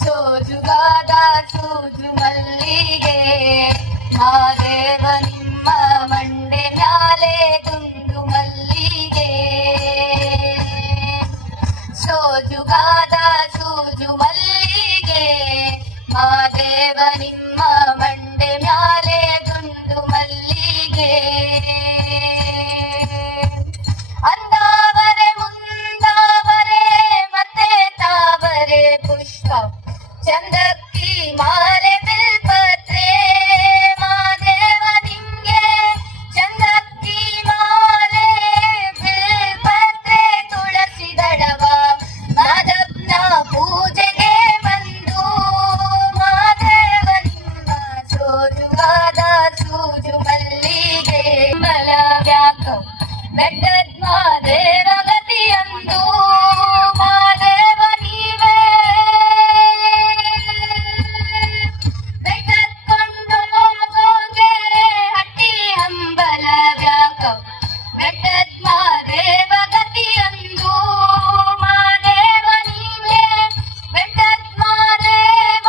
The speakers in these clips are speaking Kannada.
ಸೋಜುಗಾದ ಸೂಜು ಮಲ್ಲಿಗೆ ಮಾದೇವ ನಿಮ್ಮ ಮಂಡೆ ಮ್ಯಾಲೆ ದುಂಡು ಮಲ್ಲಿಗೆ. ಸೋಜುಗಾದ ಸೂಜು ಮಲ್ಲಿಗೆ ಮಾದೇವ ನಿಮ್ಮ ಮಂಡೆ ಮ್ಯಾಲೆ ದುಂಡು ಮಲ್ಲಿಗೆ. ಅಂದಾವರೆ ಮುಂದಾವರೆ ಮತ್ತೆ ತಾವರೆ ಪುಷ್ಪ ಚಂದಕ್ಕಿ ಮಾಲೆ ಬಿಲ್ಪತ್ರೆ ಮಾದೇವ ನಿಂಗೆ ಚಂದಕ್ಕಿ ಮಾಲೆ ಬಿಲ್ಪತ್ರೆ ತುಳಸಿ ದಡವ ಮಾದಪ್ಪನ ಪೂಜೆಗೆ ಬಂದು ಮಾದೇವ ನಿಮ್ಮ ಸೋಜುಗಾದ ಸೂಜು ಮಲ್ಲಿಗೆ ಮಲ ವ್ಯಾಕ ಬೆಟ್ಟದ ಮಾದೇವ ಗತಿಯಂದು ಮಾದೇವ ನೀವೇ ಬೆಟ್ಟತ್ಕೊಂಡು ಹೋಗೋಗೆ ಹಟ್ಟಿ ಹಂಬಲ ವ್ಯಾಕ ಬೆಟ್ಟದ ಮಾದೇವ ಗತಿಯಂದು ಮಾದೇವ ನೀವೇ ಬೆಟ್ಟದ ಮಾದೇವ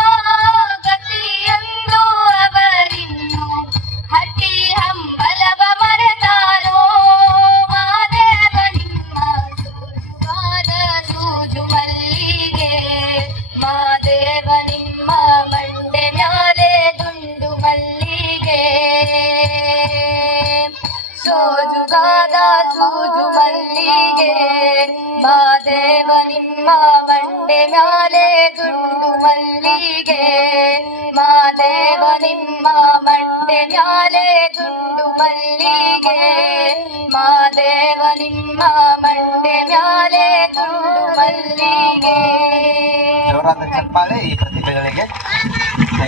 ಗತಿಯಂದು ಅವರಿನ್ನು ಹಟ್ಟಿ ಹಂಬಲವ ಮರೆತಾರೋ ಮಾದೇವ ನಿಮ್ಮ ಸೋಜುಗಾದ ಸೂಜು ಮಲ್ಲಿಗೆ ಮಾದೇವ ನಿಮ್ಮ ಮಂಡೆ ಮ್ಯಾಲೆ ದುಂಡು ಮಲ್ಲಿಗೆ. ಸೋಜುಗಾದ ಸೂಜು ಮಲ್ಲಿಗೆ ಮಾದೇವ ನಿಮ್ಮ ಮಂಡೆ ಮ್ಯಾಲೆ ದುಂಡು ಮಲ್ಲಿಗೆ ಮಾದೇವ ನಿಮ್ಮ ಮಂಡೆ ಮ್ಯಾಲೆ ದುಂಡು ಮಲ್ಲಿಗೆ ಮಾದೇವ ನಿಮ್ಮ ಮಂಡೆ ಮ್ಯಾಲೆ ದುಂಡು ಮಲ್ಲಿಗೆ. ಜೋರಾದ ಚಪ್ಪಾಳೆ ಈ ಪ್ರತಿಭೆಗಳಿಗೆ.